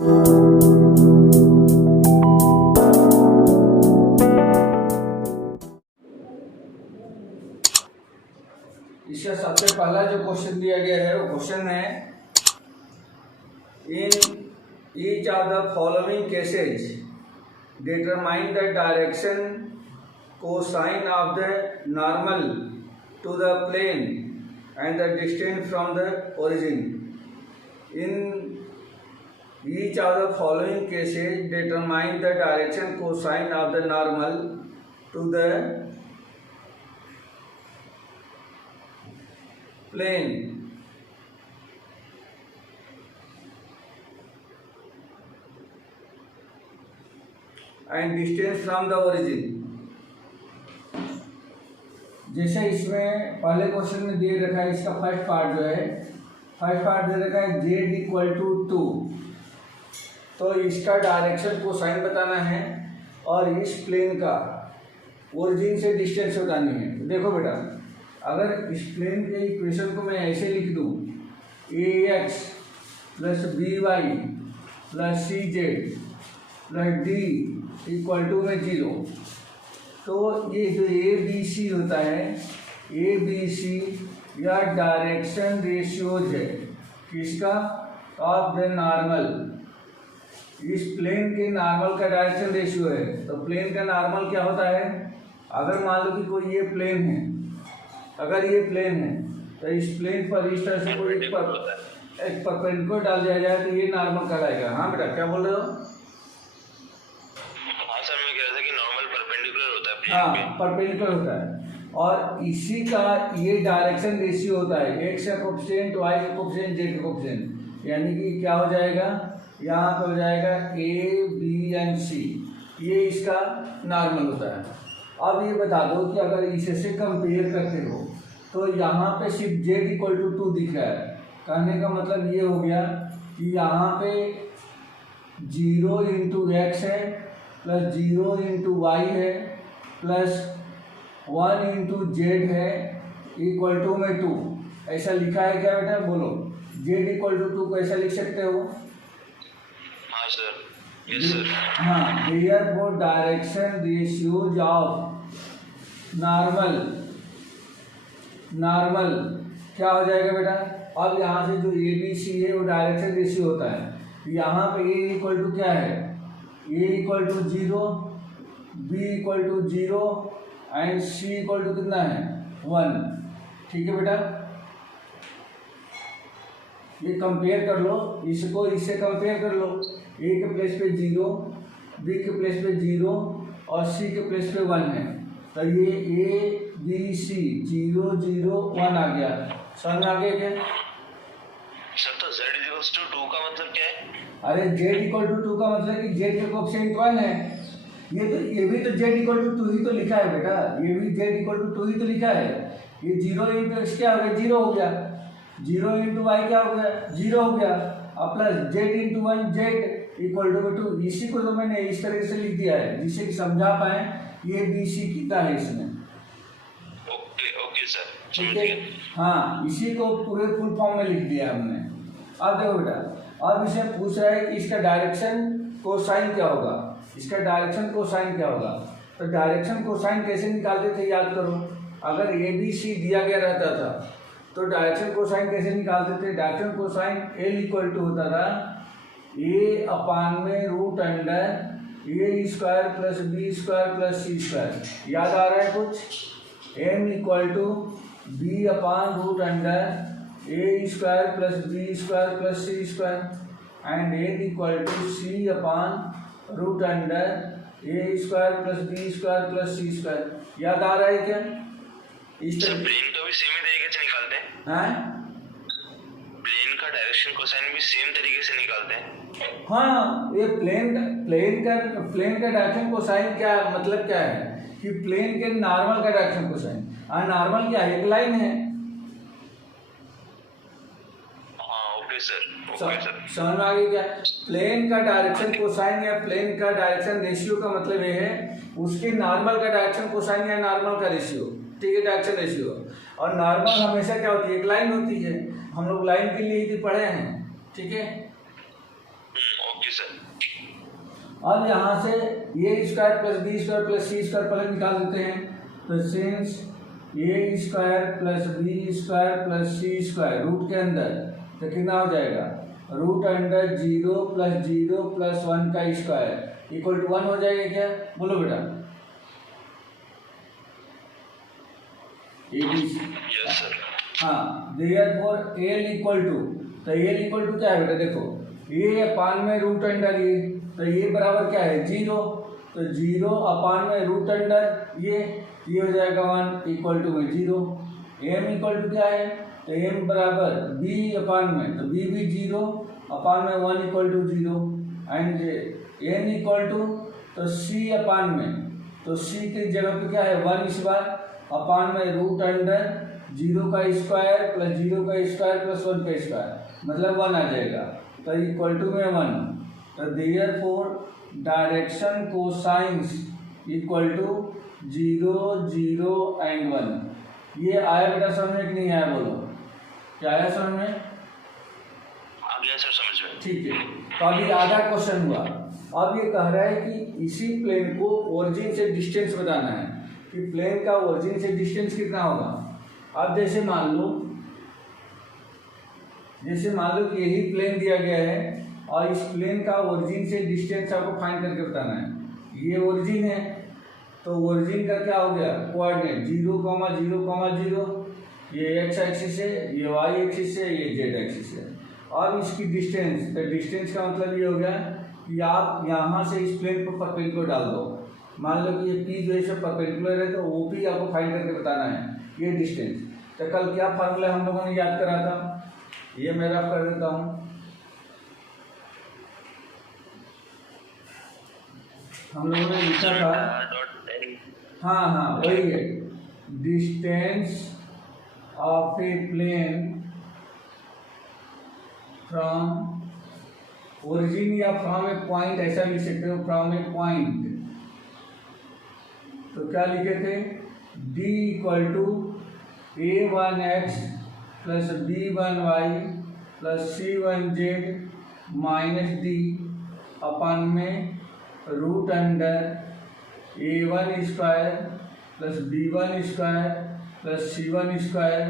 इसका सबसे पहला जो क्वेश्चन दिया गया है वो क्वेश्चन है, in each of the following cases determine the direction cosine of the normal to the plane and the distance from the origin. In each of the following cases determine the direction cosine of the normal to the plane and distance from the origin। जैसे इसमें पहले question में दे रखा है, इसका first part जो है, first part दे रखा है z इक्वल टू 2, तो इसका डायरेक्शन को साइन बताना है और इस प्लेन का ओरिजिन से डिस्टेंस बतानी है। देखो बेटा, अगर इस प्लेन के इक्वेशन को मैं ऐसे लिख दूँ, ax plus by plus cz plus d equal to में 0, तो ये जो ए बी सी होता है, ए बी सी या डायरेक्शन रेशियोज है किसका, ऑफ द नॉर्मल। इस प्लेन के नॉर्मल का डायरेक्शन रेशियो है। तो प्लेन का नॉर्मल क्या होता है, अगर मान लो कि कोई ये प्लेन है, अगर ये प्लेन है तो इस प्लेन पर इस तरह से कोई एक परपेंडिकुलर डाल दिया जाए तो ये नॉर्मल कहलाएगा। हाँ बेटा, क्या बोल रहे हो? हाँ सर, मैं कह रहा था कि नॉर्मल परपेंडिकुलर होता है प्लेन हाँ, पे। परपेंडिकुलर होता है और इसी का ये डायरेक्शन रेशियो होता है, एक्स का कोफिशिएंट, वाई का कोफिशिएंट, जेड का कोफिशिएंट। यानी कि क्या हो जाएगा, यहाँ पे हो जाएगा ए बी एंड सी, ये इसका नॉर्मल होता है। अब ये बता दो कि अगर इसे कंपेयर करते हो तो यहाँ पे सिर्फ z इक्वल टू 2 दिख रहा है। कहने का मतलब ये हो गया कि यहाँ पे 0 इंटू एक्स है प्लस 0 इंटू वाई है प्लस 1 इंटू जेड है इक्वल टू में 2। ऐसा लिखा है क्या बेटा, बोलो। z इक्वल टू 2 को ऐसा लिख सकते हो? हाँ सर, यस सर। हाँ, therefore direction ratios of normal क्या हो जाएगा बेटा। अब यहाँ से जो ए बी सी है वो डायरेक्शन रेशियो होता है। यहाँ पे ए इक्वल टू क्या है, A equal to 0, B equal to 0 and C equal to कितना है, 1। ठीक है बेटा, ये कंपेयर कर लो, इसको इससे कंपेयर कर लो। ए के प्लेस पे 0, बी के प्लेस पे 0 और सी के प्लेस पे 1 है, तो ये ए बी सी 0 0 1 आ गया। समझ में आ गया क्या? सर तो z इक्वल्स टू 2 का मतलब क्या है? अरे z इक्वल टू 2 का मतलब कि z के कोफिशिएंट 1 है। ये भी तो z इक्वल टू 2 ही तो लिखा है बेटा, ये भी z इक्वल टू 2 ही तो लिखा है। ये 0 इंटू एक्स क्या हो गया, 0 हो गया, 0 इंटू वाई क्या हो गया, 0 हो गया, और plus z into 1 z equal to 2। इसी को तो मैंने इस तरह से लिख दिया है जिससे कि समझा पाए ये बी सी कितना है इसमें। ओके सर, ठीक है, हाँ, इसी को पूरे फुल फॉर्म में लिख दिया हमने। अब देखो बेटा, अब इसे पूछ रहा है कि इसका डायरेक्शन कोसाइन क्या होगा, इसका डायरेक्शन कोसाइन क्या होगा। तो डायरेक्शन कोसाइन कैसे निकालते थे, याद करो। अगर ए बी सी दिया गया रहता था तो डायरेक्शन कोसाइन कैसे निकालते थे। Direction cosine L equal to होता था ए अपान में रूट अंडर ए square plus B square plus सी स्क्वायर। याद आ रहा है कुछ। m equal to B upon root under A square plus B square plus C square and n equal to C upon root under A square plus B square plus C square. याद आ रहा है क्या? इस sir plain का भी same ही तरीके से निकालते हैं। प्लेन का डायरेक्शन कोसाइन भी सेम तरीके से निकालते हैं। हाँ, ये प्लेन का डायरेक्शन कोसाइन क्या मतलब क्या है कि प्लेन के नॉर्मल का डायरेक्शन कोसाइन। और नॉर्मल क्या है, एक लाइन है। हाँ ओके सर, समझ में आ गई क्या? प्लेन का डायरेक्शन कोसाइन या प्लेन का डायरेक्शन रेशियो का मतलब ये है उसके नॉर्मल का डायरेक्शन कोसाइन या नॉर्मल का रेशियो। ठीक है, डायरेक्शन रेशियो। और नॉर्मल हमेशा क्या होती है, एक लाइन होती है। हम लोग लाइन के लिए ही पढ़े हैं। ठीक है, ओके यू सर। अब यहाँ से A square plus B square plus C square पहले निकाल देते हैं। तो since A square plus B square plus C square root के अंदर तो कितना हो जाएगा, रूट अंडर 0 प्लस 0 प्लस 1 का स्क्वायर इक्वल टू 1 हो जाएगा क्या, बोलो बेटा। Yes sir. हाँ, देयरफॉर एल इक्वल टू, तो एल इक्वल टू क्या है बेटा, देखो ए अपान में रूट अंडर ए, तो ये बराबर क्या है 0, तो 0 अपान में रूट अंडर ये हो जाएगा 1 इक्वल टू में 0। एम इक्वल टू क्या है, तो एम बराबर बी अपान में, तो बी भी 0 अपान में 1 equal to 0 and N equal to, तो सी अपान में, तो सी की जगह पे क्या है 1 इस बार अपान में रूट अंडर 0 का स्क्वायर प्लस 0 का स्क्वायर प्लस 1 का स्क्वायर मतलब 1 आ जाएगा, तो इक्वल टू में 1। तो therefore direction cosines equal to 0 0 and 1। ये आया बेटा समझ में कि नहीं आया, बोलो क्या आया समझ में? आ गया सर समझ में। ठीक है, तो अभी आधा क्वेश्चन हुआ। अब ये कह रहा है कि इसी प्लेन को ओरिजिन से डिस्टेंस बताना है कि प्लेन का ओरिजिन से डिस्टेंस कितना होगा। अब जैसे मान लो कि यही प्लेन दिया गया है और इस प्लेन का ओरिजिन से डिस्टेंस आपको फाइंड करके बताना है। ये ओरिजिन है, तो ओरिजिन का क्या हो गया कोऑर्डिनेट 0, 0, 0, ये एक्स एक्सिस है, ये वाई एक्सिस है, ये जेड एक्सिस है। और इसकी डिस्टेंस, तो डिस्टेंस का मतलब ये हो गया कि आप यहाँ से इस प्लेन पर परपेंडिकुलर डाल दो। मान लो कि ये पी जो है परपेंडिकुलर है, तो वो पी आपको फाइंड करके बताना है ये डिस्टेंस। तो कल क्या फार्मूला हम लोगों ने याद करा था, ये मैं रफ कर देता हूँ। हम लोगों ने लिखा था, हाँ वही है, distance of a plane from origin या फ्रॉम ए पॉइंट, ऐसा लिख सकते हो फ्रॉम ए पॉइंट। तो क्या लिखे थे, d equal to a1x plus b1y plus c1z minus d upon में root under a1 square plus b1 square plus c1 square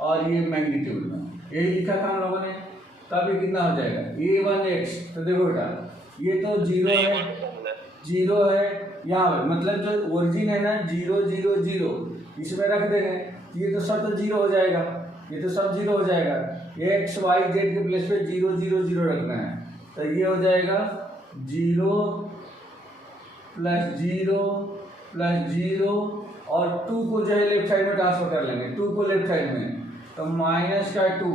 और ये मैग्नीट्यूड में यही लिखा था हम लोगों ने। तब ये कितना हो जाएगा a1x, तो देखो बेटा ये तो 0 है यहाँ पे, मतलब जो ओरिजिन है ना 0 0 0 इसमें रख देंगे, ये तो सब तो 0 हो जाएगा, ये तो सब 0 हो जाएगा। एक्स वाई जेड के प्लेस पे 0 0 0 रखना है, तो ये हो जाएगा 0 प्लस 0 प्लस 0 और 2 को जो है लेफ्ट साइड में ट्रांसफर कर लेंगे, 2 को लेफ्ट साइड में, तो माइनस का 2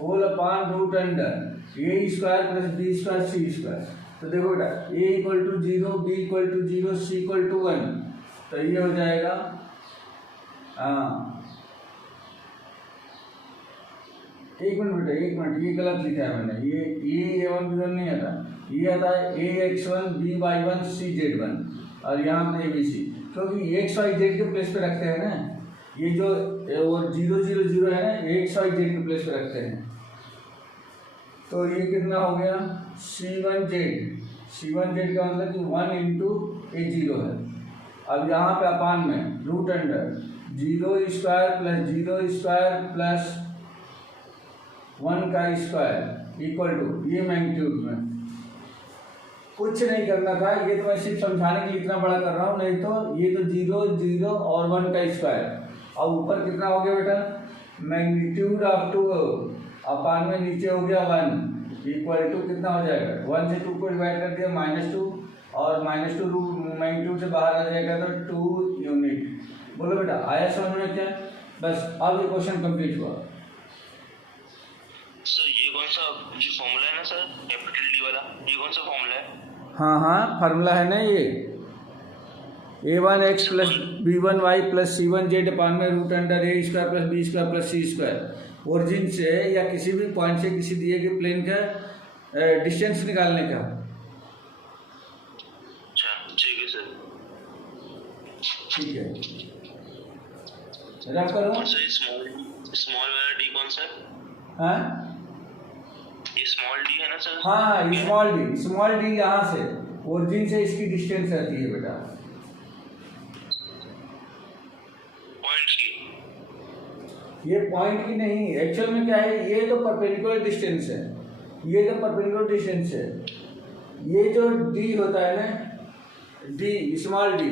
होल अपान रूट अंडर ए square plus B square C square. तो देखो बेटा a equal to 0, b equal to 0, c equal to 1, तो ये हो जाएगा एक मिनट ये गलत लिखा है मैंने, ये a1 b1 नहीं आता, ये आता है ax1 by1 cz1 और यहाँ पे abc, क्योंकि एक्स वाई जेड के प्लेस पे रखते हैं ना, ये जो 0 0 0 है ना एक्स वाई जेड के प्लेस पे रखते हैं। तो ये कितना हो गया c1z का मतलब कि 1 इंटू a0 है। अब यहाँ पे अपान में root under 0 square plus 0 square plus 1 का स्क्वायर इक्वल टू ये मैग्नीट्यूड में कुछ नहीं करना था, ये तो मैं सिर्फ समझाने के लिए इतना बड़ा कर रहा हूँ, नहीं तो ये तो 0 0 और 1 का स्क्वायर और ऊपर कितना हो गया बेटा मैग्नीट्यूड ऑफ 2 अपान में नीचे हो गया 1 इक्वल टू कितना हो जाएगा 1 से 2 को डिवाइड कर दिया -2 और -2 मैग्नीट्यूड से बाहर आ जाएगा तो 2 यूनिट। बोलो बेटा आया समझ में क्या? बस अब ये क्वेश्चन कंप्लीट हुआ। सर ये कौन सा जो फॉर्मूला है ना सर कैपिटल डी वाला, ये कौन सा फॉर्मूला है? हाँ फार्मूला है ना ये a1x plus b1y plus c1z upon में root under a square plus b square plus c square. Origin से या किसी भी पॉइंट से किसी दिए गए प्लेन का डिस्टेंस निकालने का। अच्छा ठीक है सर। ठीक है रफ करो। सर स्मॉल वाला डी कौन सा है? हाँ ये स्मॉल डी है ना सर? हाँ, स्मॉल डी यहाँ से ओरिजिन से इसकी डिस्टेंस रहती है बेटा, पॉइंट की। ये पॉइंट की नहीं, एक्चुअल में क्या है, ये तो परपेंडिकुलर डिस्टेंस है, ये तो परपेंडिकुलर डिस्टेंस है। ये जो डी होता है ना, डी स्मॉल डी,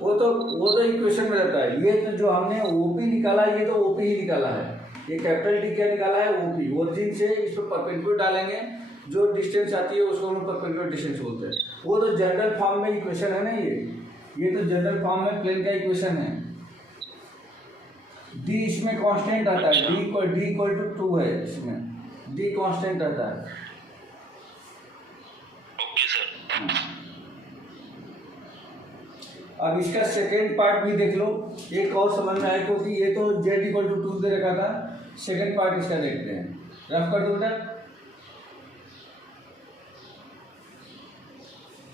वो तो इक्वेशन में रहता है। ये तो जो हमने ओपी निकाला, ये तो ओपी ही निकाला है। ये कैपिटल डी क्या निकाला है, ओपी। ओरिजिन से इस पर परपेंडिकुलर डालेंगे, जो डिस्टेंस आती है उसको हम परपेंडिकुलर डिस्टेंस बोलते हैं। वो तो जनरल फॉर्म में इक्वेशन है ना, ये तो जनरल फॉर्म में प्लेन का इक्वेशन है। डी इसमें कांस्टेंट आता है, डी इक्वल टू 2 है, इसमें डी कांस्टेंट आता है। Okay sir. अब इसका सेकेंड पार्ट भी देख लो, एक और समझ में आए, क्योंकि ये तो जेड इक्वल टू 2 दे रखा था। सेकेंड पार्ट इसका देखते हैं, रफ कर दो बेटा।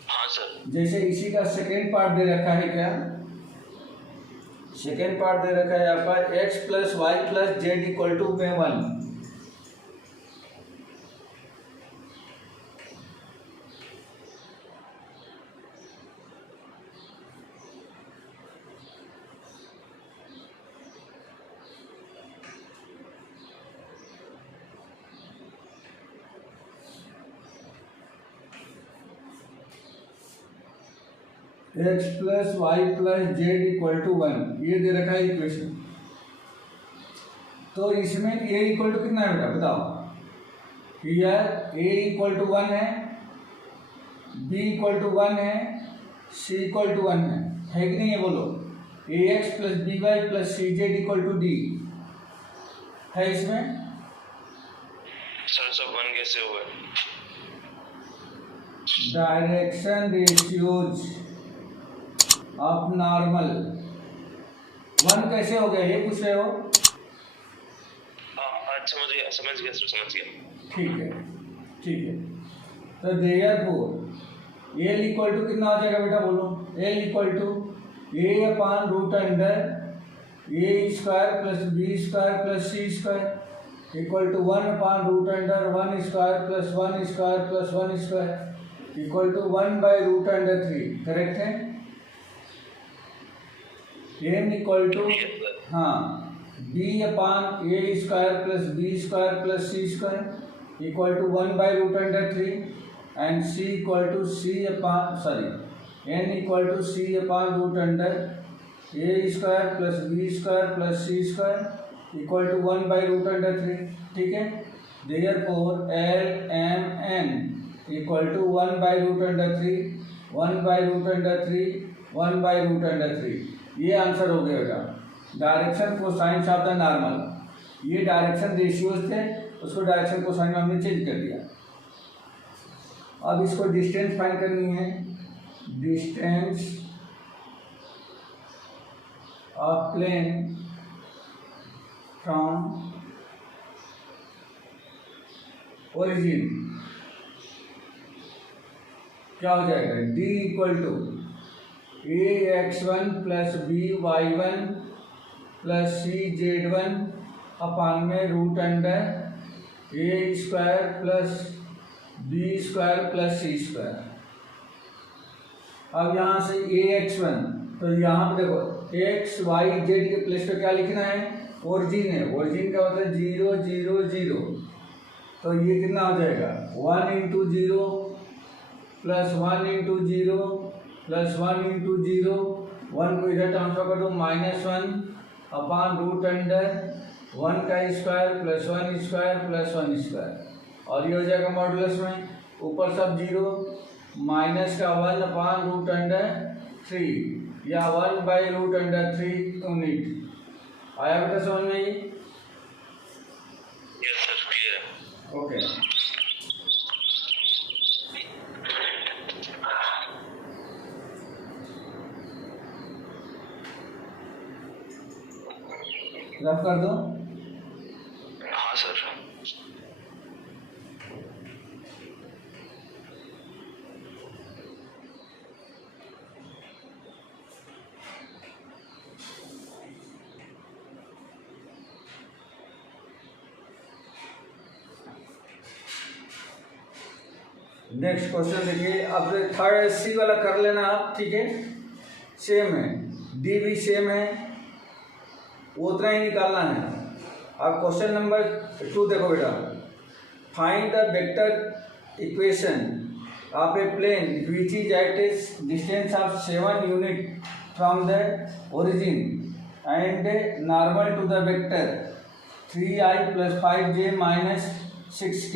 हाँ सर। जैसे इसी का सेकेंड पार्ट दे रखा है, क्या सेकेंड पार्ट दे रखा है आपका, x plus y plus z equal to में 1। x plus y plus z equal to 1, ये दे रखा है इक्वेशन। तो इसमें a इक्वल टू कितना है बेटा, बताओ। यार a इक्वल टू 1 है, b इक्वल टू 1 है, c इक्वल टू 1 है कि नहीं है, बोलो। ax plus b y plus c z equal to d है इसमें। सर सब 1 कैसे हुआ? डायरेक्शन रेशियोज ऑफ नॉर्मल 1 कैसे हो गया, ये पूछ रहे हो? समझ गया सर, समझ गया। ठीक है। तो देयरफॉर एल इक्वल टू कितना हो जाएगा बेटा, बोलो। L equal to a upon root under A square plus B square plus C square equal to 1 upon root under 1 square plus 1 square plus 1 square equal to 1 by root under 3। Correct है। M equal to, हाँ, b upon a square plus B square plus C square equal to 1 by root under 3 and C equal to c upon, sorry, N equal to c upon root under A square plus B square plus C square equal to 1 by root under 3। ठीक है। Therefore l m n equal to 1 by root under 3, 1 by root under 3, 1 by root under 3। ये answer हो गया बेटा। Direction cosines of the normal, ये direction ratios थे, उसको direction cosine में हमने चेंज कर दिया। अब इसको डिस्टेंस फाइंड करनी है, distance of plane from origin. क्या हो जाएगा, d equal to A x1 plus B y1 plus C z1 upon में रूट अंडर ए square plus B square plus सी स्क्वायर। अब यहाँ से ax1, तो यहाँ पे देखो x y z के प्लेस पे क्या लिखना है, ओरिजिन है। ओरिजिन का मतलब 0 0 0, तो ये कितना हो जाएगा 1 into 0 plus 1 into 0 plus 1 into 0, 1 को इधर ट्रांसफर कर दो, -1 अपान रूट अंडर 1 का square plus 1 square plus 1 square, और ये हो जाएगा मॉडुलस में ऊपर सब 0 माइनस का 1 अपान रूट अंडर 3 या 1 बाई रूट अंडर 3 यूनिट। आया बेटा समझ में ये? Yes sir, clear. Okay. Rough कर दो। हाँ सर। नेक्स्ट क्वेश्चन देखिए, अब थर्ड सी वाला कर लेना आप, ठीक है, सेम है, डी भी सेम है, उतना ही निकालना है। अब क्वेश्चन नंबर 2 देखो बेटा, find the vector equation of a plane which is at a distance of 7 unit from the origin and normal to the vector 3i + 5j - 6k।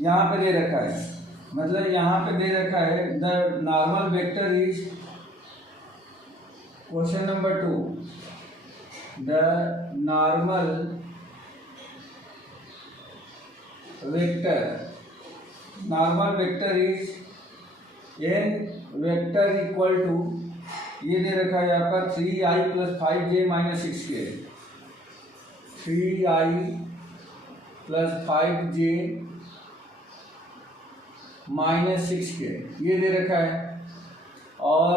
यहाँ पे दे रखा है, मतलब यहाँ पे दे रखा है the normal vector is, question number 2, the normal vector is n vector equal to, ये दे रखा है आपका 3i + 5j - 6k, 3i + 5j - 6k ये दे रखा है। और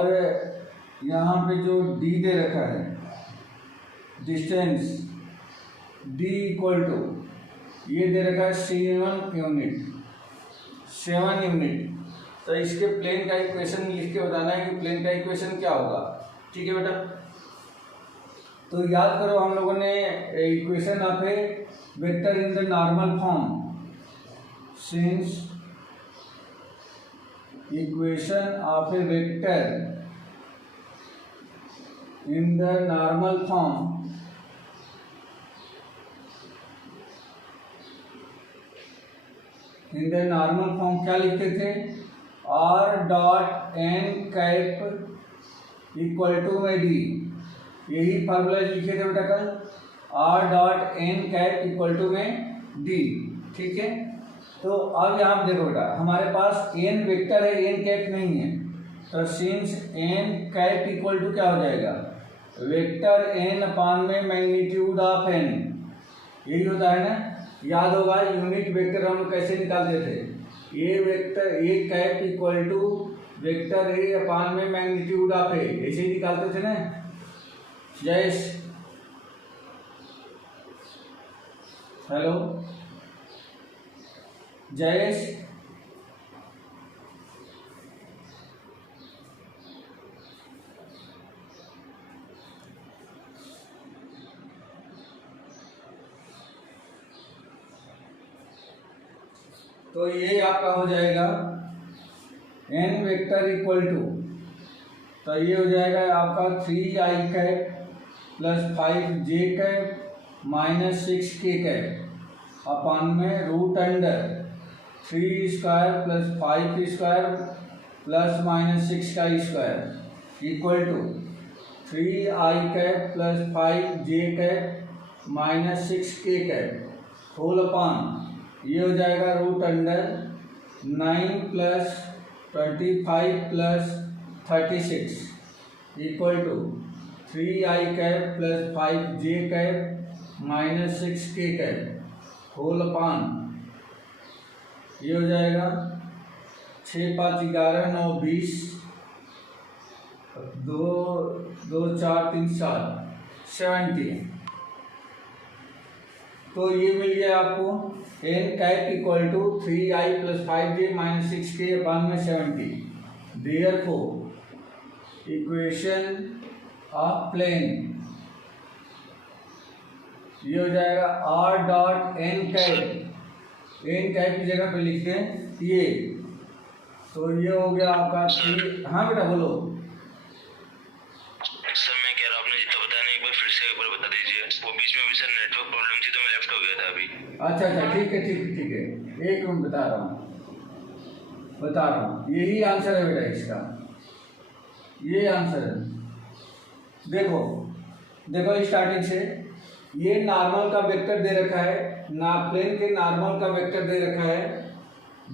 यहाँ पे जो d दे रखा है, डिस्टेंस d इक्वल टू, ये दे रखा है 7 यूनिट। तो इसके प्लेन का इक्वेशन लिख के बताना है कि प्लेन का इक्वेशन क्या होगा, ठीक है बेटा। तो याद करो, हम लोगों ने equation of A vector in the normal form, since equation of A vector in the normal form क्या लिखते थे, r.n कैप इक्वल टू में d, यही फार्मूला लिखे थे बेटा कल, r.n कैप इक्वल टू में d, ठीक है। तो अब यहाँ देखो बेटा, हमारे पास n वेक्टर है, n कैप नहीं है, तो since n cap equal to क्या हो जाएगा, वेक्टर n अपान में मैग्नीट्यूड ऑफ n, यही होता है ना। याद होगा यूनिट वेक्टर हम कैसे निकालते थे, A vector A cap equal to vector A upon में मैग्नीट्यूड ऑफ ए, ऐसे ही निकालते थे ना। जयेश, हेलो जयेश, तो ये आपका हो जाएगा n वेक्टर इक्वल टू, तो ये हो जाएगा आपका 3i cap + 5j cap - 6k cap अपान में रूट अंडर 3 स्क्वायर + 5 स्क्वायर + -6 का square equal to 3i cap + 5j cap - 6k cap whole upon, ये हो जाएगा root under 9 + 25 + 36 equal to 3i cap + 5j cap - 6k cap whole upon, ये हो जाएगा 6 × 5 = 11, 9 = 20, 2 2 4 3 7 70। तो ये मिल गया आपको n cap equal to 3i + 5j - 6k upon में 70। देयरफॉर इक्वेशन ऑफ प्लेन, ये हो जाएगा r.n कैप, n कैप की जगह पे लिखते हैं ये, तो ये हो गया आपका 3। हाँ बेटा बोलो। सर मैं कह रहा हूँ, आपने जितना बताया ना एक बार फिर से एक बार बता दीजिए, वो बीच में भी सर नेटवर्क प्रॉब्लम थी तो मैं लेफ्ट हो गया था अभी। अच्छा ठीक है, एक मिनट बता रहा हूँ, यही आंसर है बेटा इसका, ये आंसर है। देखो स्टार्टिंग से ये नॉर्मल का वेक्टर दे रखा है, ना प्लेन के नॉर्मल का वेक्टर दे रखा है,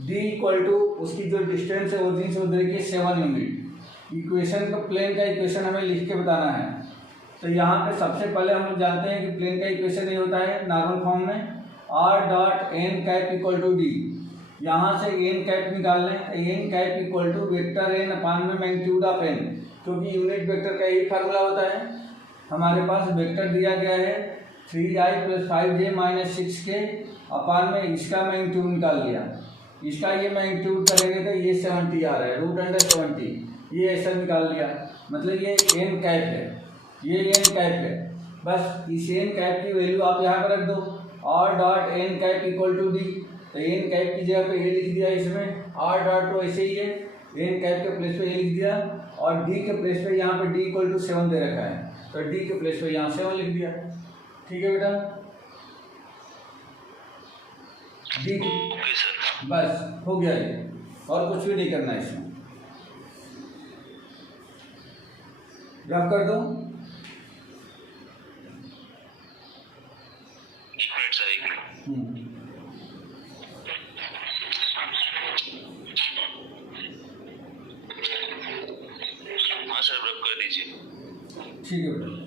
d इक्वल टू उसकी जो डिस्टेंस है ओरिजिन से उधर की 7 यूनिट। इक्वेशन का प्लेन का इक्वेशन हमें लिख के बताना है। तो यहाँ पे सबसे पहले हम लोग जानते हैं कि प्लेन का इक्वेशन ये होता है नॉर्मल फॉर्म में r.n cap equal to d। यहाँ से n कैप निकाल लें, n cap equal to vector n upon में मैग्नीट्यूड ऑफ n, क्योंकि यूनिट वेक्टर का यही फार्मूला होता है। हमारे पास वेक्टर दिया गया है 3i + 5j - 6k अपान में इसका मैग्नीट्यूड निकाल लिया, इसका ये मैग्नीट्यूड करेंगे तो ये 70 आ रहा है, √70, ये ऐसा निकाल लिया, मतलब ये n कैप है, ये n कैप है। बस इस n कैप की वैल्यू आप यहाँ पर रख दो, r dot n cap equal to d, तो n कैप की जगह पे ये लिख दिया इसमें, r डॉट तो ऐसे ही है, n कैप के प्लेस पे ये लिख दिया, और d के प्लेस पे यहाँ पे d इक्वल टू 7 दे रखा है, तो d के प्लेस पे यहाँ 7 लिख दिया। ठीक है बेटा, d ओके सर। बस हो गया ये, और कुछ भी नहीं करना है इसमें। रब कर दो, 1 मिनट सर, 1 मिनट। हाँ सर, रब कर दीजिए। ठीक है बेटा।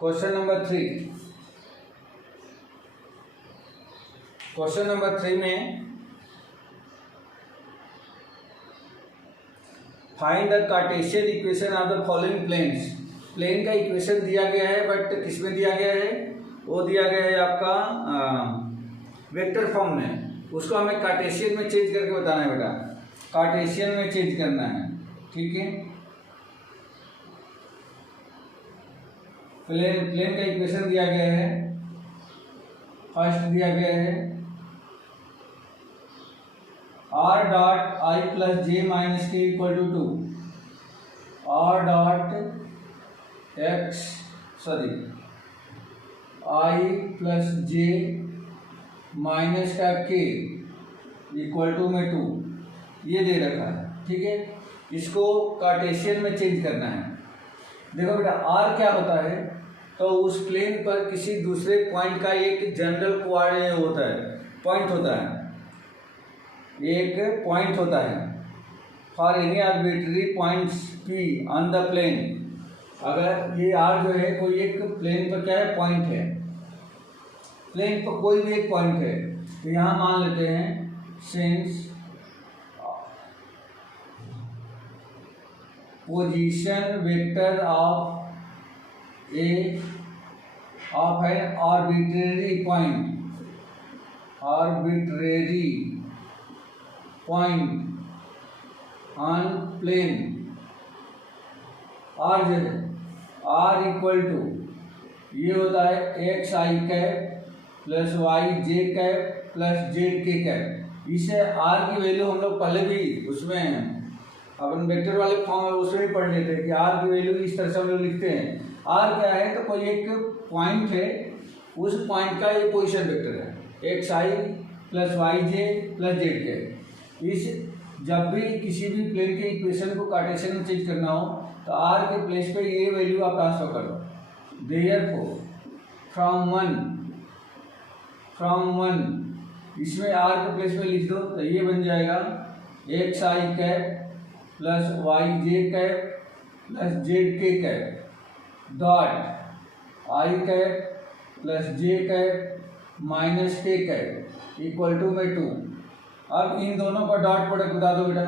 क्वेश्चन नंबर 3, क्वेश्चन नंबर 3 में find the Cartesian equation of the following planes. Plane का इक्वेशन दिया गया है, बट किसमें दिया गया है, वो दिया गया है आपका वेक्टर फॉर्म में, उसको हमें कार्टेशियन में चेंज करके बताना है बेटा, कार्टेशियन में चेंज करना है। ठीक है, प्लेन का इक्वेशन दिया गया है, फर्स्ट दिया गया है r dot i plus J minus K equal to 2, r dot i plus J minus का k इक्वल टू में 2, ये दे रखा है। ठीक है, इसको कार्टेशियन में चेंज करना है। देखो बेटा, r क्या होता है, तो उस प्लेन पर किसी दूसरे पॉइंट का एक जनरल कोऑर्डिनेट होता है, पॉइंट होता है, एक पॉइंट होता है for any arbitrary points p on the plane. अगर ये r जो है कोई एक प्लेन पर क्या है, पॉइंट है, प्लेन पर कोई भी एक पॉइंट है, तो यहाँ मान लेते हैं since position vector of a of an arbitrary point on plane r जो है, आर इक्वल टू ये होता है एक्स आई कैप प्लस वाई जे कैप प्लस जेड के कैप। इसे आर की वैल्यू हम लोग पहले भी उसमें अपन वेक्टर वाले फॉर्म में उसमें भी पढ़ लेते हैं कि आर की वैल्यू इस तरह से हम लोग लिखते हैं। आर क्या है, तो कोई एक पॉइंट है, उस पॉइंट का ये पोजीशन वेक्टर है, एक्स आई प्लस वाई जे प्लस जेड के। इस जब भी किसी भी प्लेन के इक्वेशन को कार्टेशियन में चेंज करना हो तो आर के प्लेस पे ये वैल्यू आप ट्रांसफर कर दो। देयरफॉर फ्रॉम वन इसमें आर के प्लेस पे लिख दो, तो ये बन जाएगा एक्स आई कैप प्लस वाई जे कैप प्लस जेड के cap dot I cap plus J cap minus के कैप इक्वल टू में 2। अब इन दोनों का डॉट प्रोडक्ट बता दो बेटा,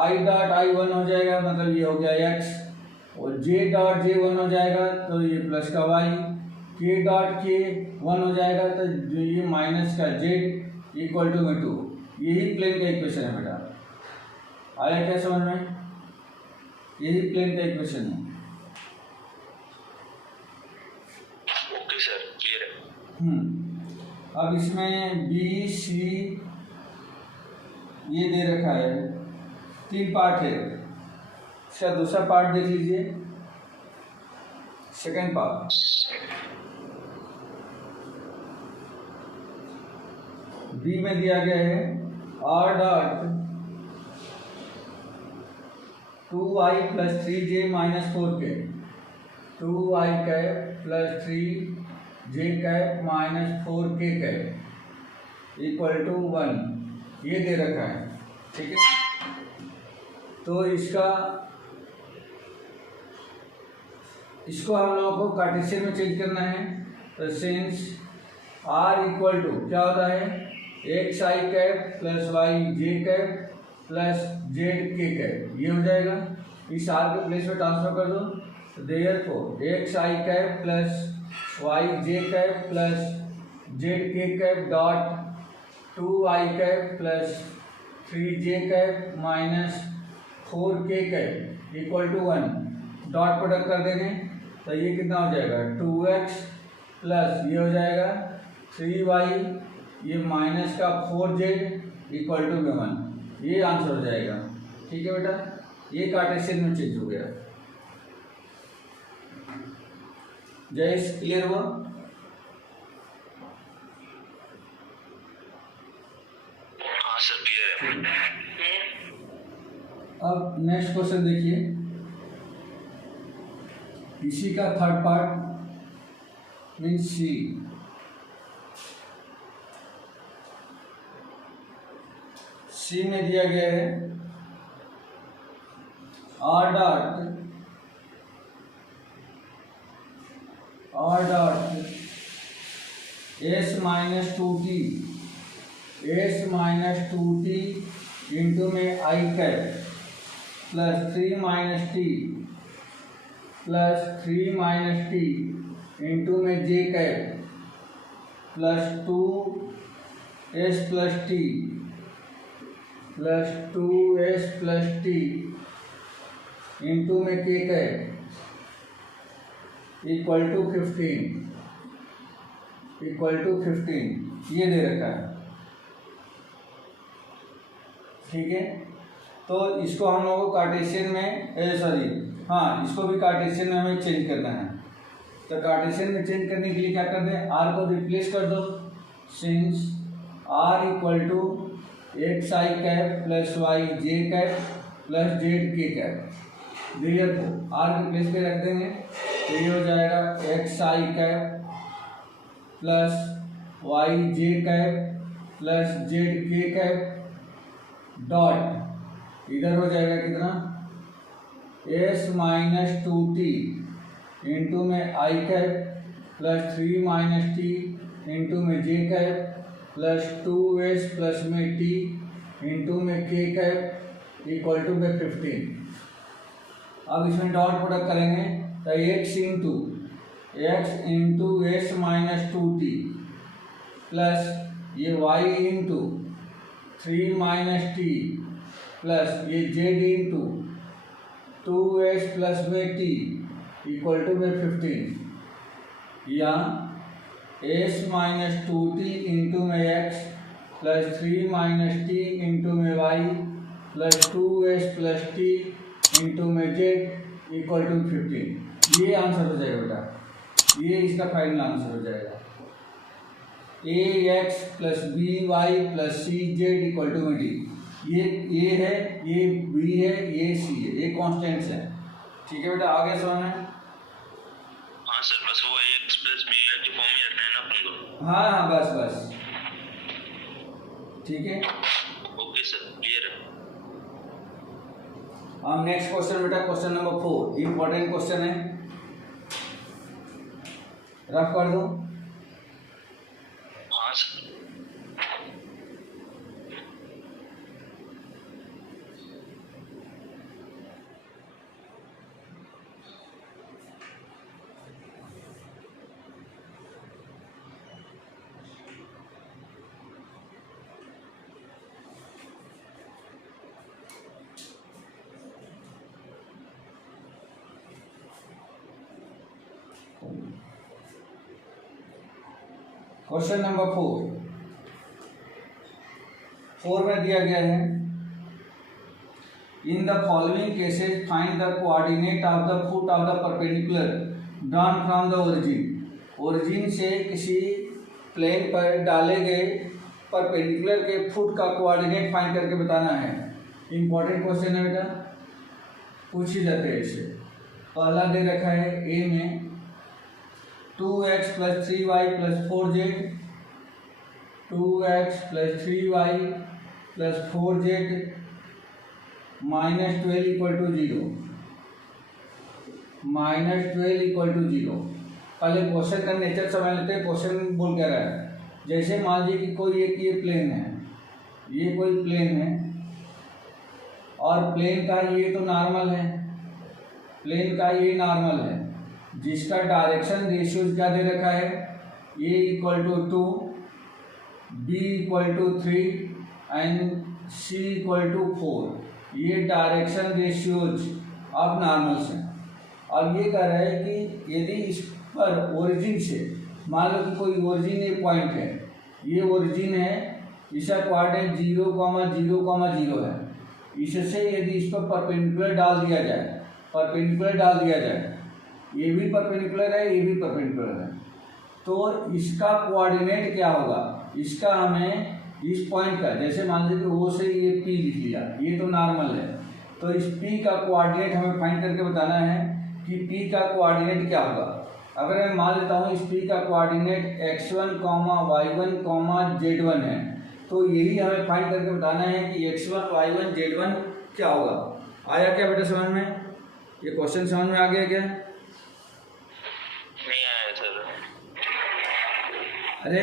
आई डॉट आई 1 हो जाएगा, मतलब ये हो गया x, और जे डॉट जे 1 हो जाएगा तो ये प्लस का y, के डॉट के 1 हो जाएगा तो ये माइनस का z इक्वल टू में 2। यही प्लेन का इक्वेशन है बेटा, आया क्या समझ में, यही प्लेन का इक्वेशन है। ओके सर, क्लियर है। अब इसमें बी सी ये दे रखा है, 3 पार्ट है, इसका दूसरा पार्ट देख लीजिए, सेकंड पार्ट। बी में दिया गया है are dot 2i plus 3j minus 4k, 2i cap plus 3j cap minus 4k cap equal to 1, ये दे रखा है। ठीक है, तो इसको हम लोगों को कार्टेशियन में चेंज करना है, तो सिंस r इक्वल टू क्या होता है एक्स आई कैप प्लस वाई जे कैप प्लस जेड के कैप, ये हो जाएगा। इस आर के प्लेस में ट्रांसफर कर दो, तो देयरफॉर एक्स आई कैप प्लस वाई जे कैप प्लस जेड के cap dot 2 i cap plus 3 j cap minus 4 k cap equal to 1। Dot product कर देंगे तो ये कितना हो जाएगा 2x प्लस ये हो जाएगा 3y, ये माइनस का 4z इक्वल टू 1। ये आंसर हो जाएगा। ठीक है बेटा, ये कार्टेशियन में चेंज हो गया। जयेश क्लियर हुआ? हाँ सर क्लियर है। अब नेक्स्ट क्वेश्चन देखिए, इसी का third part means C. C में दिया गया है are dot S minus two T into में I cap plus 3 minus T into में J cap plus 2s plus T into में के कैप इक्वल टू 15 ये दे रखा है। ठीक है, तो इसको हम लोगों को कार्टेशियन में इसको भी कार्टेशियन में हमें चेंज करना है। तो कार्टेशियन में चेंज करने के लिए क्या कर दें, आर को रिप्लेस कर दो। Since R equal to X I cap plus Y J cap plus Z के कैप, देयरफॉर आर के प्लेस पे रख देंगे तो ये हो जाएगा एक्स आई कैप प्लस वाई जे कैप प्लस जेड के कैप डॉट इधर हो जाएगा कितना एस माइनस 2t इंटू में I cap plus 3 minus T into में J cap plus 2s plus में t इंटू में के कैप इक्वल टू में 15। अब इसमें डॉट प्रोडक्ट करेंगे तो x into S minus 2t plus ये y into 3 minus T plus ये z इंटू 2s प्लस में t इक्वल टू में 15, या s माइनस 2t इंटू में x plus 3 minus T into में y plus 2s plus t into में z equal to 15। ये answer हो जाएगा बेटा, ये इसका फाइनल आंसर हो जाएगा। ax plus by plus cz equal to में d। ये a है, ये b है, ये c है, ये कॉन्स्टेंट्स हैं। ठीक है बेटा, आगे समझना है? हाँ सर, बस वो एक्स प्लस बी के फॉर्म में रखना है ना अपन को। हाँ बस ठीक है, ओके सर, क्लियर है। अब नेक्स्ट क्वेश्चन बेटा, क्वेश्चन नंबर 4 इंपॉर्टेंट क्वेश्चन है, रफ कर दो। हाँ सर। क्वेश्चन नंबर 4 में दिया गया है in the following cases find the coordinate of the foot of the perpendicular drawn from the origin से किसी प्लेन पर डाले गए परपेंडिकुलर के फुट का कोऑर्डिनेट फाइंड करके बताना है। इंपॉर्टेंट क्वेश्चन है बेटा, पूछ ही जाते हैं इससे। पहला दे रखा है ए में 2x plus 3y plus 4z, 2x plus 3y plus 4z minus 12 equal to 0, minus 12 equal to 0। पहले क्वेश्चन का नेचर समझ लेते हैं। क्वेश्चन बोल क्या रहा है, जैसे मान लीजिए कि कोई एक ये प्लेन है, ये कोई प्लेन है और प्लेन का ये तो नॉर्मल है, प्लेन का ये नॉर्मल है जिसका डायरेक्शन रेशियो क्या दे रखा है, A equal to 2, B equal to 3 and C equal to 4। ये डायरेक्शन रेशियोज अब नॉर्मल्स हैं। अब ये कह रहा है कि यदि इस पर ओरिजिन से मान लो कि कोई ओरिजिन ये पॉइंट है, ये ओरिजिन है, इसका कोऑर्डिनेट 0,0,0 है, इससे यदि इस पर परपेंडिकुलर डाल दिया जाए, परपेंडिकुलर डाल दिया जाए, ये भी परपेंडिकुलर है, ये भी परपेंडिकुलर है, तो इसका कोऑर्डिनेट क्या होगा, इसका हमें इस पॉइंट का, जैसे मान लीजिए ओ से ये पी लिख लिया, ये तो नॉर्मल है, तो इस पी का कोऑर्डिनेट हमें फाइंड करके बताना है कि पी का कोऑर्डिनेट क्या होगा। अगर मैं मान लेता हूँ इस पी का कोऑर्डिनेट x1, y1, z1 है, तो यही हमें फाइंड करके बताना है कि x1, y1, z1 क्या होगा। आया क्या बेटा समझ में? ये क्वेश्चन समझ में आ गया क्या? नहीं आया सर। अरे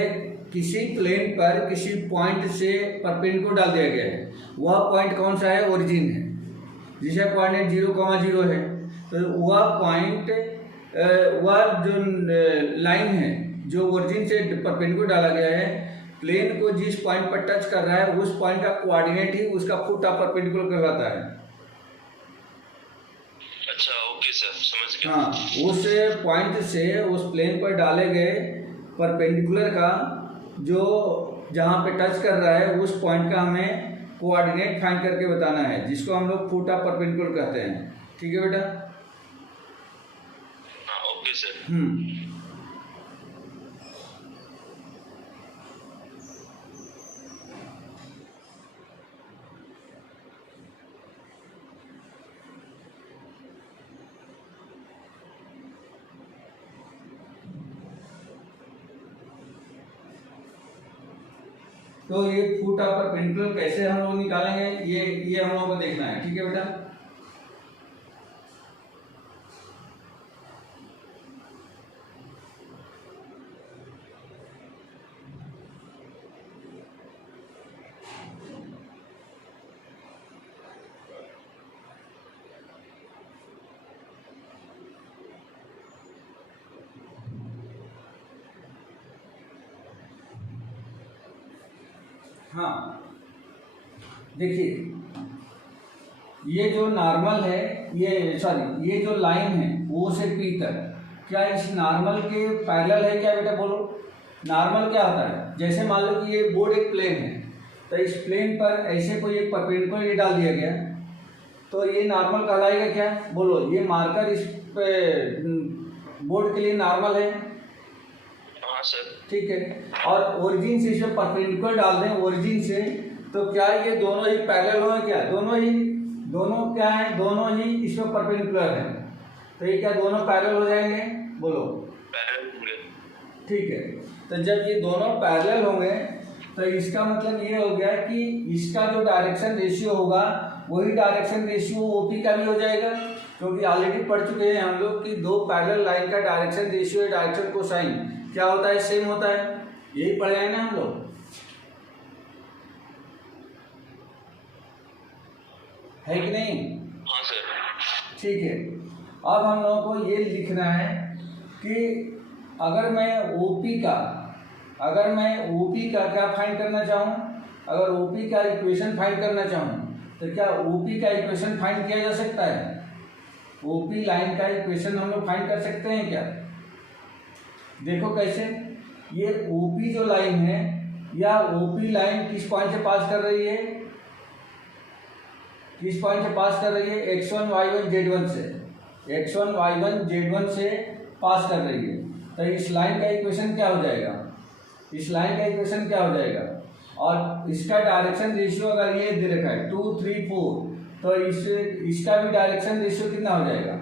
किसी प्लेन पर किसी पॉइंट से परपेंडिकुलर डाल दिया गया है, वह पॉइंट कौन सा है, ओरिजिन है, जिसका कोऑर्डिनेट 0,0 है, तो वह पॉइंट वह जो लाइन है जो ओरिजिन से परपेंडिकुलर डाला गया है, प्लेन को जिस पॉइंट पर टच कर रहा है उस पॉइंट का कोऑर्डिनेट ही उसका फुट ऑफ परपेंडिकुलर कहलाता है। अच्छा ओके सर, समझ गया। हाँ, उस पॉइंट से उस प्लेन पर डाले गए परपेंडिकुलर का जो जहाँ पे टच कर रहा है उस पॉइंट का हमें कोऑर्डिनेट फाइंड करके बताना है, जिसको हम लोग फुट ऑफ परपेंडिकुलर कहते हैं। ठीक है बेटा? हाँ ओके सर। तो ये फुट ऑफ परपेंडिकुलर कैसे हम लोग निकालेंगे, ये हम लोगों को देखना है। ठीक है बेटा? हाँ देखिए, ये जो नॉर्मल है, ये सॉरी ये जो लाइन है ओ से पी तक, क्या इस नॉर्मल के पैरेलल है क्या बेटा? बोलो, नॉर्मल क्या होता है? जैसे मान लो कि ये बोर्ड एक प्लेन है, तो इस प्लेन पर ऐसे कोई एक परपेंडिकुलर ये डाल दिया गया, तो ये नॉर्मल कहलाएगा क्या? बोलो, ये मार्कर इस बोर्ड के लिए नॉर्मल है। हाँ सर। ठीक है, और ओरिजिन से इसमें परपेंडिकुलर डाल दें ओरिजिन से, तो क्या ये दोनों ही पैरेलल हो क्या? दोनों क्या है? दोनों ही इसमें परपेंडिकुलर है, तो ये क्या दोनों पैरेलल हो जाएंगे? बोलो, पैरेलल होंगे। ठीक है, तो जब ये दोनों पैरेलल होंगे तो इसका मतलब ये हो गया कि इसका जो डायरेक्शन रेशियो होगा वही डायरेक्शन रेशियो ओपी का भी हो जाएगा, क्योंकि ऑलरेडी पढ़ चुके हैं हम लोग कि दो पैरेलल लाइन का डायरेक्शन रेशियो डायरेक्शन कोसाइन क्या होता है? सेम होता है। यही पढ़े हैं ना हम लोग? है कि नहीं? हाँ सर। ठीक है, अब हम लोगों को ये लिखना है कि अगर मैं ओपी का क्या फाइंड करना चाहूँ, अगर ओपी का इक्वेशन फाइंड करना चाहूँ, तो क्या ओपी का इक्वेशन फाइंड किया जा सकता है? ओपी लाइन का इक्वेशन हम लोग फाइंड कर सकते हैं क्या? देखो कैसे, ये ओपी जो लाइन है, या ओपी लाइन किस पॉइंट से पास कर रही है? किस पॉइंट से पास कर रही है? x1, y1, z1 से, x1, y1, z1 से पास कर रही है, तो इस लाइन का इक्वेशन क्या हो जाएगा? इस लाइन का इक्वेशन क्या हो जाएगा? और इसका डायरेक्शन रेशियो अगर ये दे रखा है 2, 3, 4, तो इसका भी डायरेक्शन रेशियो कितना हो जाएगा?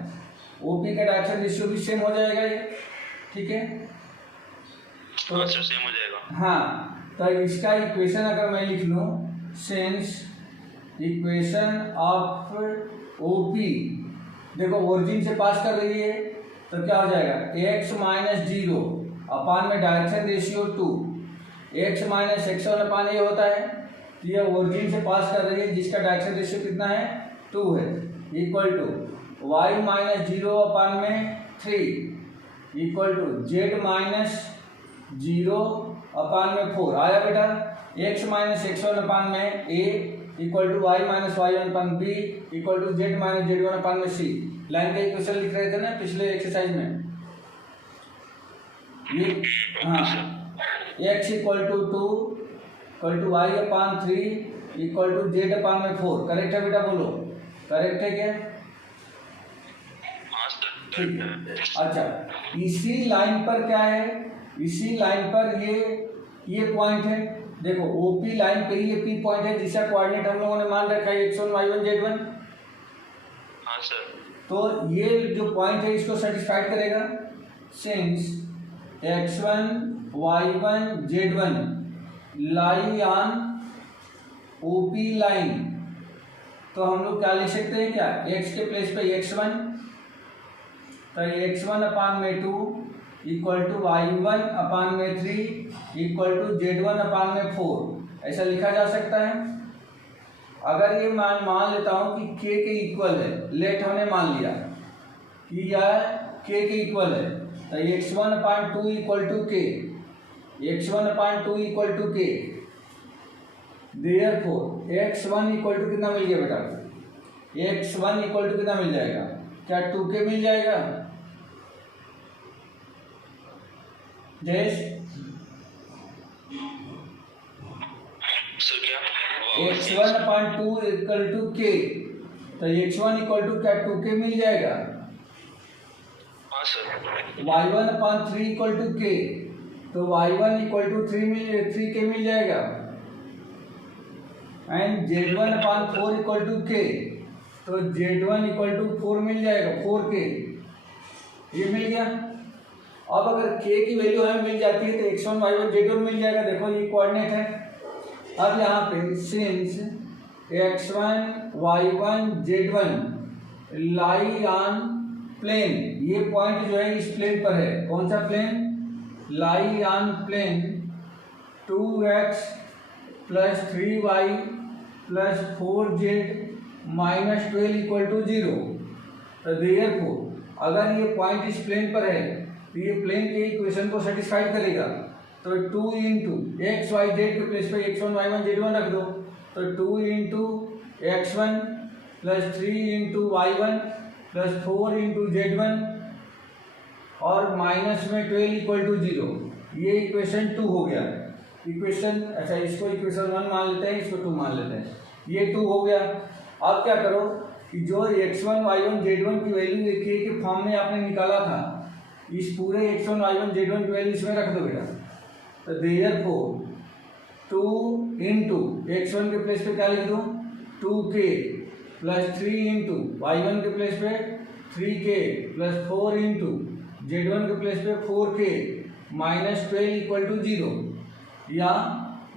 ओपी का डायरेक्शन रेशियो भी सेम हो जाएगा ये। ठीक है, तो सेम हो जाएगा। हाँ, तो इसका इक्वेशन अगर मैं लिख लूँ, सेंस इक्वेशन ऑफ ओपी, देखो ओरिजिन से पास कर रही है, तो क्या हो जाएगा? x - 0 अपान में direction ratio 2, x minus x1 अपान ए होता है, तो ये ओरिजिन से पास कर रही है जिसका डायरेक्शन रेशियो कितना है 2 है, equal to y minus 0 upon में 3 equal to z minus 0 upon में 4 आया बेटा। x माइनस x1 अपान में a equal to y minus y1 upon b equal to z minus z1 upon में c। लाइन का इक्वेशन लिख रहे थे ना पिछले एक्सरसाइज में, ये हाँ x equal to 2 equal to y upon 3 equal to z upon में 4। करेक्ट है बेटा, बोलो करेक्ट है क्या? ठीक है। अच्छा, इसी लाइन पर क्या है, इसी लाइन पर ये पॉइंट है, देखो ओपी लाइन पे ये पी पॉइंट है जिसका कोऑर्डिनेट हम लोगों ने मान रखा है x1 y1 z1। हाँ सर। तो ये जो पॉइंट है इसको सेटिस्फाइड करेगा, since x1 y1 z1 lie on OP line, तो हम लोग क्या लिख सकते हैं, क्या x के प्लेस पे x1, तो x1 अपान में 2 इक्वल टू y1 अपान में 3 इक्वल टू z1 अपान में 4, ऐसा लिखा जा सकता है। अगर ये मान लेता हूँ कि k के इक्वल है, लेट हमने मान लिया कि यह k के इक्वल है, तो x1 upon 2 equal to k, x1 upon 2 equal to k, therefore x1 equal to कितना मिल गया बेटा, x1 इक्वल टू कितना मिल जाएगा, क्या 2k मिल जाएगा जयेश? सर क्या x1 upon 2 equal to k, तो x1 इक्वल टू क्या 2k मिल जाएगा। हाँ sir. y1 upon 3 equal to k, तो y1 इक्वल टू 3k मिल जाएगा। And z1 upon 4 equal to k, तो z1 इक्वल टू 4 मिल जाएगा, 4k ये मिल गया। अब अगर k की वैल्यू हमें मिल जाती है तो x1 y1 z1 मिल जाएगा, देखो ये कोऑर्डिनेट है। अब यहाँ पे since x1 y1 z1 lie on plane, ये पॉइंट जो है इस प्लेन पर है, कौन सा plane, lie on plane 2x plus 3y plus 4z minus 12 equal to 0। तो देयरफॉर अगर ये पॉइंट इस प्लेन पर है तो ये प्लेन के इक्वेशन को सेटिस्फाइड करेगा, तो 2 इंटू एक्स वाई जेड के प्लेस पे x1 y1 z1 रख दो, तो 2 into x1 plus 3 into y1 plus 4 into z1 और माइनस में 12 इक्वल टू 0, ये इक्वेशन 2 हो गया। इक्वेशन अच्छा इसको इक्वेशन 1 मान लेते हैं, इसको 2 मान लेते हैं, ये 2 हो गया। अब क्या करो कि जो x1 y1 z1 की वैल्यू k के फॉर्म में आपने निकाला था, इस पूरे x1 y1 z1 की वैल्यू इसमें रख दो बेटा। तो देयरफॉर 2 इंटू x1 के प्लेस पे क्या लिख दूँ 2k प्लस 3 इंटू y1 के प्लेस पे 3k प्लस 4 इंटू z1 के प्लेस पे 4k माइनस 12 इक्वल टू 0, या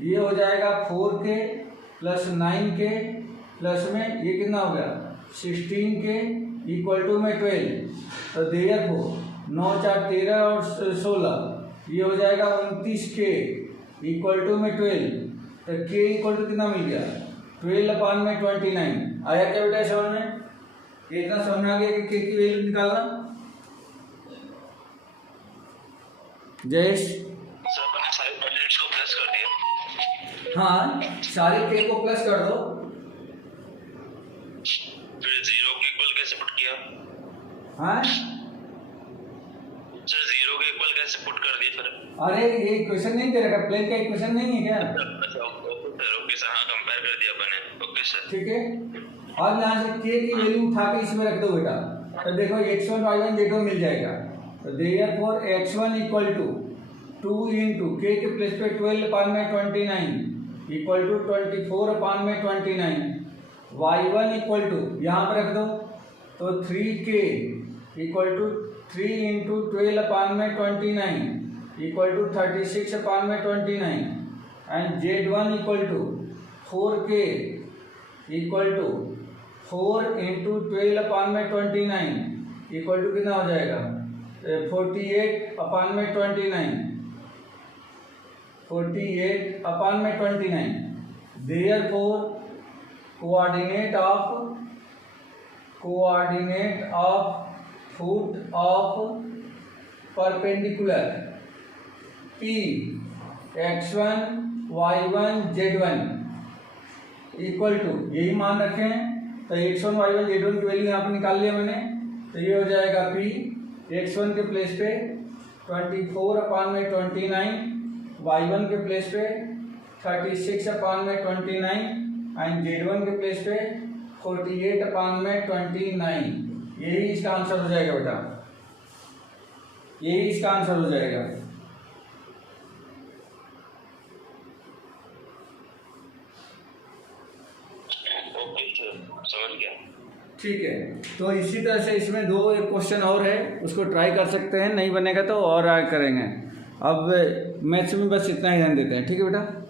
ये हो जाएगा 4k प्लस 9k प्लस में ये कितना हो गया 16k इक्वल टू में 12। तो देयरफॉर 9 4 13 और 16 ये हो जाएगा 29k इक्वल टू में 12। तो k इक्वल टू कितना मिल गया 12 अपान में 29। आया क्या बेटा समझ में, इतना समझ आ गया कि k की वैल्यू निकालना। जयेश सर मैंने सारे कोऑर्डिनेट्स को प्लस कर दिया। हाँ सारे k को प्लस कर दो, फिर 0 के इक्वल कैसे पुट किया। हाँ सर 0 के इक्वल कैसे पुट कर दिया फिर। अरे ये इक्वेशन नहीं दे रखा, प्लेन का इक्वेशन नहीं है क्या। ओके सर, हाँ कंपेयर कर दिया अपने। ओके सर ठीक है, अब यहाँ से k की वैल्यू उठा के इसमें रख दो बेटा, तो देखो x1 y1 z1 मिल जाएगा। तो therefore x1 equal to 2 into k के प्लेस पे 12 अपान में 29 इक्वल टू 24 अपान में 29, y1 इक्वल टू यहाँ पर रख दो, तो 3k equal to 3 into 12 upon में 29 इक्वल टू 36 अपान में 29, and z1 equal to 4k equal to 4 into 12 upon में 29 इक्वल टू कितना हो जाएगा 48 अपान में 29, 48 अपॉन में 29, therefore coordinate of foot of perpendicular P x1 y1 z1 equal to, यही मान रखे हैं तो x1 y1 z1 की वैल्यू यहाँ पर निकाल लिया मैंने, तो ये हो जाएगा P x1 के प्लेस पे 24 अपॉन में 29, y1 के प्लेस पे 36 अपॉन में 29 एंड z1 के प्लेस पे 48 अपॉन में 29। यही इसका आंसर हो जाएगा बेटा, यही इसका आंसर हो जाएगा। ओके सर, समझ गया। ठीक है, तो इसी तरह से इसमें एक क्वेश्चन और है, उसको ट्राई कर सकते हैं, नहीं बनेगा तो और आगे करेंगे। अब मैथ्स में बस इतना ही ध्यान देते हैं, ठीक है बेटा।